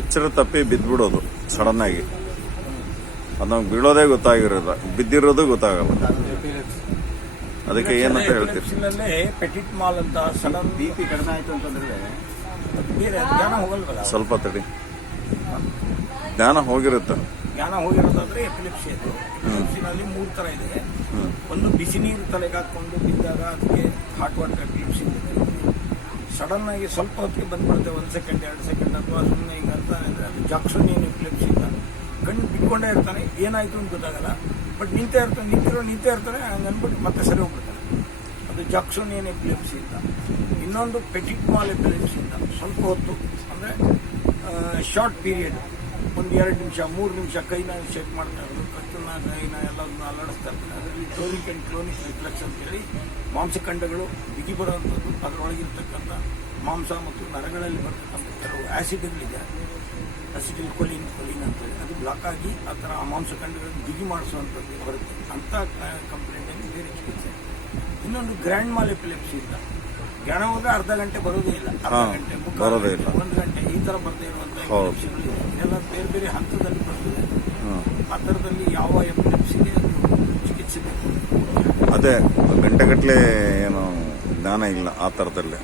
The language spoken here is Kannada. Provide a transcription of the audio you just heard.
ಎಚ್ಚರ ತಪ್ಪಿ ಬಿದ್ದ್ಬಿಡೋದು ಸಡನ್ ಆಗಿ. ಅದು ನಮ್ಗೆ ಬೀಳೋದೇ ಗೊತ್ತಾಗಿರೋದ ಬಿದ್ದಿರೋದು ಗೊತ್ತಾಗಲ್ಲ. ಅದಕ್ಕೆ ಏನಂತ ಹೇಳ್ತೀರಿ? ಪೆಟಿಟ್ ಮಾಲ್ ಅಂತ ಸಡನ್ ಬಿ ಪಿ ಕಡಿಮೆ ಆಯ್ತು ಅಂತಂದ್ರೆ ಬೇರೆ ಜ್ಞಾನ ಹೋಗಲ್ವಲ್ಲ ಸ್ವಲ್ಪ ತಡಿ. ಜ್ಞಾನ ಹೋಗಿರುತ್ತೆ. ಜ್ಞಾನ ಹೋಗಿರೋದಾದ್ರೆ ಎಪಿಲೆಪ್ಸಿ ಅದು. ಎಪಿಲೆಪ್ಸಿನಲ್ಲಿ ಮೂರು ತರ ಇದೆ. ಒಂದು ಬಿಸಿ ನೀರು ತಲೆಗೆ ಹಾಕೊಂಡು ಬಿದ್ದಾಗ ಅದಕ್ಕೆ ಹಾಟ್ ವಾಟರ್ ಎಪಿಲೆಪ್ಸಿ ಸಡನ್ ಆಗಿ ಸ್ವಲ್ಪ ಹೊತ್ತಿಗೆ ಬಂದ್ಬಿಡುತ್ತೆ, ಒಂದು ಸೆಕೆಂಡ್ ಎರಡು ಸೆಕೆಂಡ್ ಅಥವಾ ಸುಮ್ಮನೆ ಹಿಂಗೆ ಅಂತ ಅಂದರೆ ಅದು ಜಾಕ್ಸೋನಿಯನ್ ಎಪಿಲೆಪ್ಸಿ ಅಂತ ಕಣ್ಣು ಬಿಟ್ಕೊಂಡೇ ಇರ್ತಾನೆ, ಏನಾಯ್ತು ಅಂತ ಗೊತ್ತಾಗಲ್ಲ. ಬಟ್ ನಿಂತೇ ಇರ್ತಾನೆ ನಿಂತಿರೋ ನಿಂತೇ ಇರ್ತಾನೆ, ಹಂಗೆ ಅಂದ್ಬಿಟ್ಟು ಮತ್ತೆ ಸರಿ ಹೋಗ್ಬಿಡ್ತಾನೆ. ಅದು ಜಾಕ್ಸೋನಿಯನ್ ಎಪಿಲೆಪ್ಸಿ ಅಂತ ಇನ್ನೊಂದು ಪೆಟಿಟ್ ಮಾಲ್ ಎಪಿಲೆಪ್ಸಿ ಅಂತ ಸ್ವಲ್ಪ ಹೊತ್ತು. ಅಂದರೆ ಶಾರ್ಟ್ ಪೀರಿಯಡ್ ಒಂದು ಎರಡು ನಿಮಿಷ ಮೂರು ನಿಮಿಷ ಕೈನ ಶೇಕ್ ಮಾಡ್ತಾ ಇರೋದು ಕತ್ತನ್ನ ಕೈನ ಎಲ್ಲದನ್ನ ಅಲ್ಲಾಡಿಸ್ತಾ ಇರ್ತಾರೆ. ಅದರಲ್ಲಿ ಕ್ಲೋನಿಕ್ ಆ್ಯಂಡ್ ಕ್ಲೋನಿಕ್ ರಿಫ್ಲೆಕ್ಸ್ ಅಂತೇಳಿ ಮಾಂಸಖಂಡಗಳು ಬಿಗಿ ಬರುವಂಥದ್ದು. ಅದರೊಳಗಿರ್ತಕ್ಕಂಥ ಮಾಂಸ ಮತ್ತು ನರಗಳಲ್ಲಿ ಬರ್ತಕ್ಕಂಥ ಕೆಲವು ಆ್ಯಸಿಡ್ಗಳಿದೆ ಅಸಿಟಿಲ್ ಕೊಲಿನ್ ಕೊಲಿನ್ ಅಂತೇಳಿ ಅದು ಬ್ಲಾಕ್ ಆಗಿ ಆ ಥರ ಆ ಮಾಂಸಖಂಡಗಳನ್ನು ಬಿಗಿ ಮಾಡಿಸುವಂಥದ್ದು ಬರುತ್ತೆ. ಅಂಥ ಕಂಪ್ಲೇಂಟಲ್ಲಿ ಬೇರೆ ಚಿಕಿತ್ಸೆ. ಇನ್ನೊಂದು ಗ್ರ್ಯಾಂಡ್ ಮಾಲ್ ಎಪಿಲೆಪ್ಸಿ ಅಂತ. ಜ್ಞಾನ ಹೋದ್ರೆ ಅರ್ಧ ಗಂಟೆ ಬರೋದೇ ಇಲ್ಲ. ಅರ್ಧ ಗಂಟೆ ಇಲ್ಲ. ಒಂದು ಗಂಟೆ ಈ ಥರ ಬರ್ತಾ ಇರುವಂಥ ಇದೆಲ್ಲ ಬೇರೆ ಬೇರೆ ಹಂತದಲ್ಲಿ ಬರ್ತದೆ. ಆ ಥರದಲ್ಲಿ ಯಾವ ಎಪಿಲೆಪ್ಸಿಗೆ ಚಿಕಿತ್ಸೆ ಬೇಕು? ಅದೇ ಗಂಟೆಗಟ್ಟಲೆ ಏನು ಜ್ಞಾನ ಇಲ್ಲ ಆ ಥರದಲ್ಲಿ.